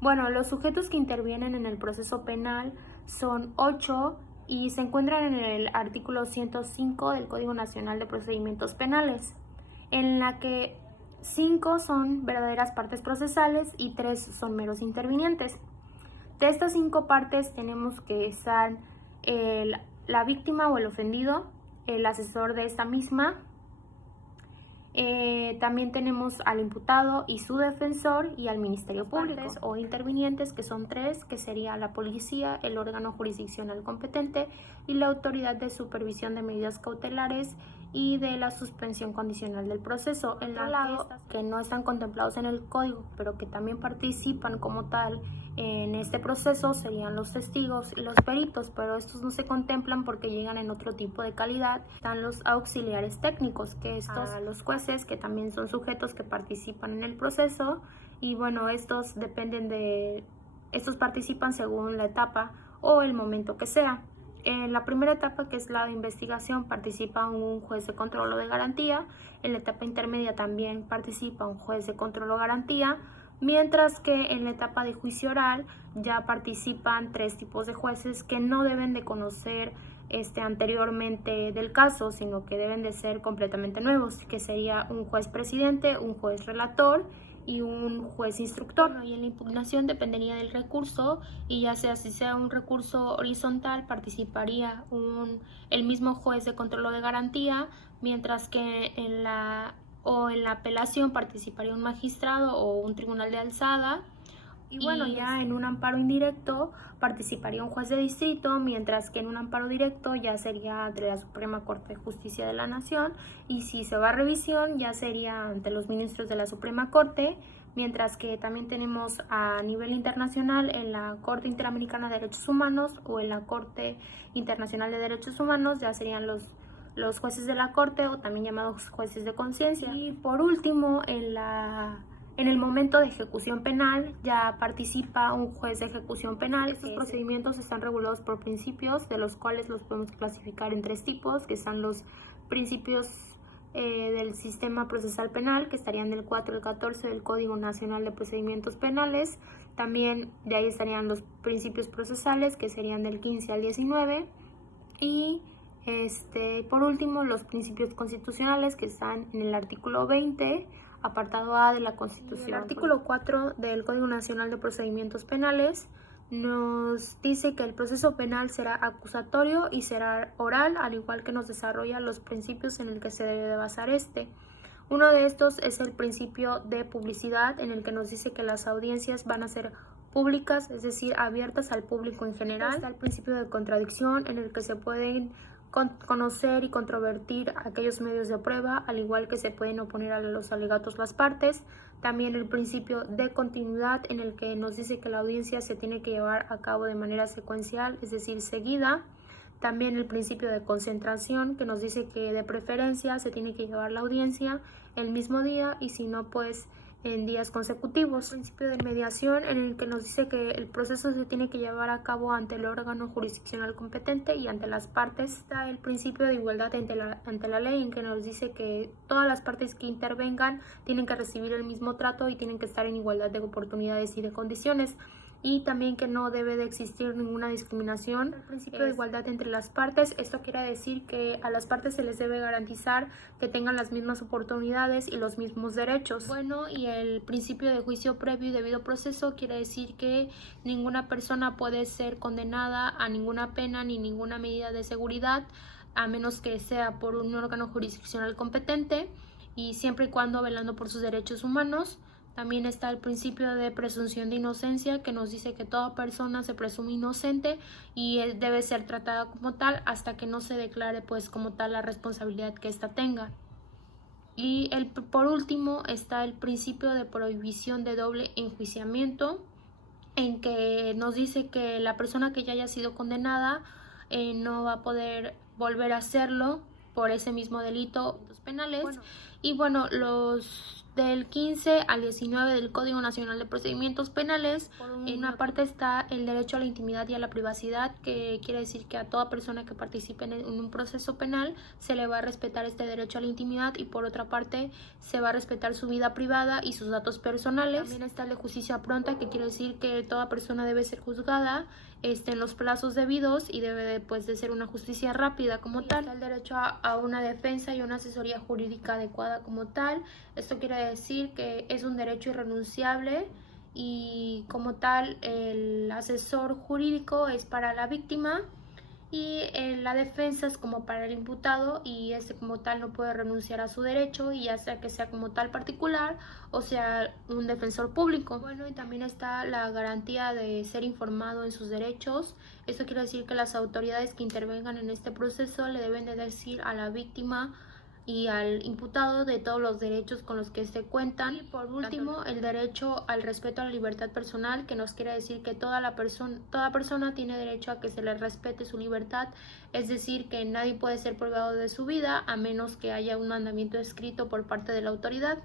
Bueno, los sujetos que intervienen en el proceso penal son 8 y se encuentran en el artículo 105 del Código Nacional de Procedimientos Penales, en la que 5 son verdaderas partes procesales y 3 son meros intervinientes. De estas 5 partes tenemos que estar la víctima o el ofendido, el asesor de esta misma. También tenemos al imputado y su defensor y al Ministerio Público o intervinientes, que son 3, que sería la policía, el órgano jurisdiccional competente y la autoridad de supervisión de medidas cautelares y de la suspensión condicional del proceso. En el lado que no están contemplados en el código, pero que también participan como tal en este proceso, serían los testigos y los peritos, pero estos no se contemplan porque llegan en otro tipo de calidad. Están los auxiliares técnicos, que estos los jueces, que también son sujetos que participan en el proceso, y bueno, estos participan según la etapa o el momento que sea. En la primera etapa, que es la de investigación, participa un juez de control o de garantía. En la etapa intermedia también participa un juez de control o garantía, mientras que en la etapa de juicio oral ya participan 3 tipos de jueces que no deben de conocer anteriormente del caso, sino que deben de ser completamente nuevos, que sería un juez presidente, un juez relator y un juez instructor. Y en la impugnación dependería del recurso, y ya sea si sea un recurso horizontal, participaría el mismo juez de control o de garantía, mientras que en la apelación participaría un magistrado o un tribunal de alzada. Y bueno, ya en un amparo indirecto participaría un juez de distrito, mientras que en un amparo directo ya sería de la Suprema Corte de Justicia de la Nación, y si se va a revisión ya sería ante los ministros de la Suprema Corte, mientras que también tenemos a nivel internacional en la Corte Interamericana de Derechos Humanos o en la Corte Internacional de Derechos Humanos, ya serían los jueces de la Corte, o también llamados jueces de conciencia. Y por último, en el momento de ejecución penal ya participa un juez de ejecución penal. Estos procedimientos están regulados por principios, de los cuales los podemos clasificar en 3 tipos, que son los principios del sistema procesal penal, que estarían del 4 al 14 del Código Nacional de Procedimientos Penales. También de ahí estarían los principios procesales, que serían del 15 al 19. Y por último, los principios constitucionales, que están en el artículo 20, apartado A de la Constitución. El artículo 4 del Código Nacional de Procedimientos Penales nos dice que el proceso penal será acusatorio y será oral, al igual que nos desarrolla los principios en el que se debe de basar este. Uno de estos es el principio de publicidad, en el que nos dice que las audiencias van a ser públicas, es decir, abiertas al público en general. Está el principio de contradicción, en el que se pueden conocer y controvertir aquellos medios de prueba, al igual que se pueden oponer a los alegatos las partes. También el principio de continuidad, en el que nos dice que la audiencia se tiene que llevar a cabo de manera secuencial, es decir, seguida. También el principio de concentración, que nos dice que de preferencia se tiene que llevar la audiencia el mismo día, y si no, pues en días consecutivos. El principio de mediación, en el que nos dice que el proceso se tiene que llevar a cabo ante el órgano jurisdiccional competente y ante las partes. Está el principio de igualdad ante la ley, en que nos dice que todas las partes que intervengan tienen que recibir el mismo trato y tienen que estar en igualdad de oportunidades y de condiciones. Y también que no debe de existir ninguna discriminación. El principio de igualdad entre las partes, esto quiere decir que a las partes se les debe garantizar que tengan las mismas oportunidades y los mismos derechos. Bueno, y el principio de juicio previo y debido proceso quiere decir que ninguna persona puede ser condenada a ninguna pena ni ninguna medida de seguridad, a menos que sea por un órgano jurisdiccional competente, y siempre y cuando velando por sus derechos humanos. También está el principio de presunción de inocencia, que nos dice que toda persona se presume inocente y debe ser tratada como tal hasta que no se declare pues como tal la responsabilidad que ésta tenga. Y por último está el principio de prohibición de doble enjuiciamiento, en que nos dice que la persona que ya haya sido condenada no va a poder volver a hacerlo por ese mismo delito penales. Y bueno, los del 15 al 19 del Código Nacional de Procedimientos Penales. Por una parte está el derecho a la intimidad y a la privacidad, que quiere decir que a toda persona que participe en un proceso penal se le va a respetar este derecho a la intimidad, y por otra parte se va a respetar su vida privada y sus datos personales. También está el de justicia pronta, que quiere decir que toda persona debe ser juzgada en los plazos debidos y debe de ser una justicia rápida como tal. Está el derecho a una defensa y una asesoría jurídica adecuada como tal. Esto quiere decir que es un derecho irrenunciable, y como tal el asesor jurídico es para la víctima y la defensa es como para el imputado, y este como tal no puede renunciar a su derecho, y ya sea que sea como tal particular o sea un defensor público. Bueno, y también está la garantía de ser informado en sus derechos. Esto quiere decir que las autoridades que intervengan en este proceso le deben de decir a la víctima y al imputado de todos los derechos con los que se cuentan. Y por último, el derecho al respeto a la libertad personal, que nos quiere decir que toda persona tiene derecho a que se le respete su libertad, es decir, que nadie puede ser privado de su vida a menos que haya un mandamiento escrito por parte de la autoridad.